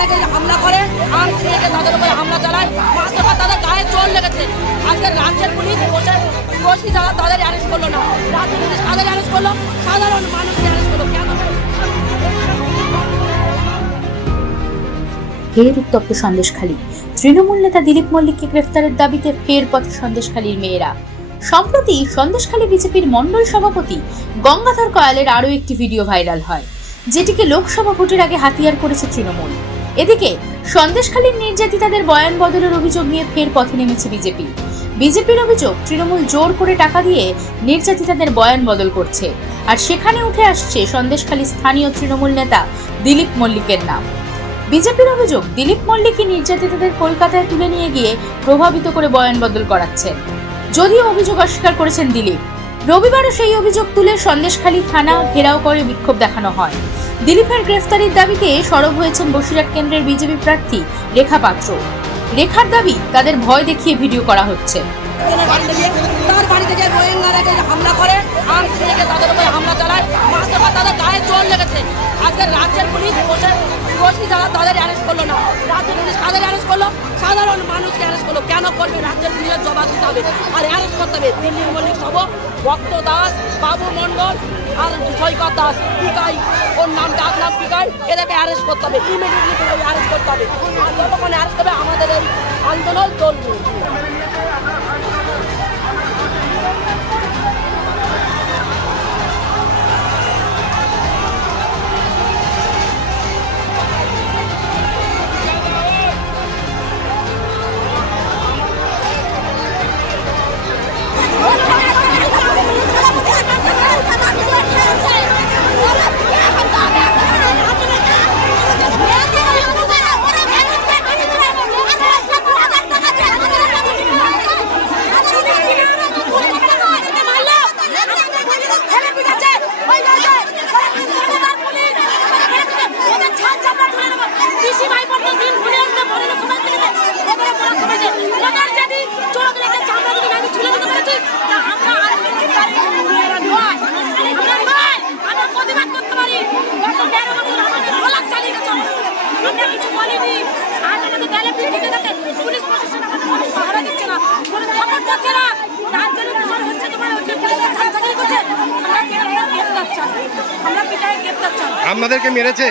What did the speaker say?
রোহিঙ্গারাকে হামলা করে, আর্মস নিয়ে তাদের উপরে হামলা চালায়, মাত্র তাদের গায়ে চোট লেগেছে। আজকে রাজ্যের পুলিশ দোষী যারা তাদের অ্যারেস্ট করলো না, রাজ্য পুলিশ তাদের অ্যারেস্ট করলো, সাধারণ মানুষকে অ্যারেস্ট করলো কেন? ফের উত্তপ্ত সন্দেশখালী। তৃণমূল নেতা দিলীপ মল্লিককে গ্রেফতারের দাবিতে ফের পথে সন্দেশখালীর মেয়েরা। সম্প্রতি সন্দেশখালী বিজেপির মণ্ডল সভাপতি গঙ্গাধর কয়ালের আরও একটি ভিডিও ভাইরাল হয়, যেটিকে লোকসভা ভোটের আগে হাতিয়ার করেছে তৃণমূল। এদিকে সন্দেশখালীর নির্যাতিতাদের বয়ান বদলের অভিযোগ নিয়ে ফের পথে নেমেছে বিজেপি। বিজেপির অভিযোগ, তৃণমূল জোর করে টাকা দিয়ে নির্যাতিতাদের বয়ান বদল করছে, আর সেখানে উঠে আসছে সন্দেশখালী স্থানীয় তৃণমূল নেতা দিলীপ মল্লিকের নাম। বিজেপির অভিযোগ, দিলীপ মল্লিকই নির্যাতিতাদের কলকাতায় তুলে নিয়ে গিয়ে প্রভাবিত করে বয়ান বদল করাচ্ছেন। যদিও অভিযোগ অস্বীকার করেছেন দিলীপ। রবিবারও সেই অভিযোগ তুলে সন্দেশখালী থানা ঘেরাও করে বিক্ষোভ দেখানো হয়। দিলীপের গ্রেফতারির দাবিতে সরব হয়েছেন বসিরহাট কেন্দ্রের বিজেপি প্রার্থী রেখা পাত্র। রেখার দাবি, তাদের ভয় দেখিয়ে ভিডিও করা হচ্ছে। তার বাড়ি থেকে রোহিঙ্গারাকে হামলা করে, আর্মস নিয়ে তাদের উপরে হামলা চালায়, মাত্র তাদের গায়ে চোট লেগেছে। আজকে রাজ্যের পুলিশ দোষী যারা তাদের অ্যারেস্ট করলো না, রাজ্য পুলিশ তাদের অ্যারেস্ট করলো, সাধারণ মানুষকে অ্যারেস্ট করলো কেন? করবে রাজ্যের পুলিশের জবাব দিতে হবে আর অ্যারেস্ট করতে হবে। দিল্লি মল্লিক সহ ভক্ত দাস, বাবু মণ্ডল আর সৈকত দাস, পিকাই, ওর নাম ডাক নাম পিকাই, এদেরকে অ্যারেস্ট করতে হবে, ইমিডিয়েটলি অ্যারেস্ট করতে হবে। আর যতক্ষণ অ্যারেস্ট হবে আমাদের এই আন্দোলন চলবে। আপনাদেরকে মেরেছে?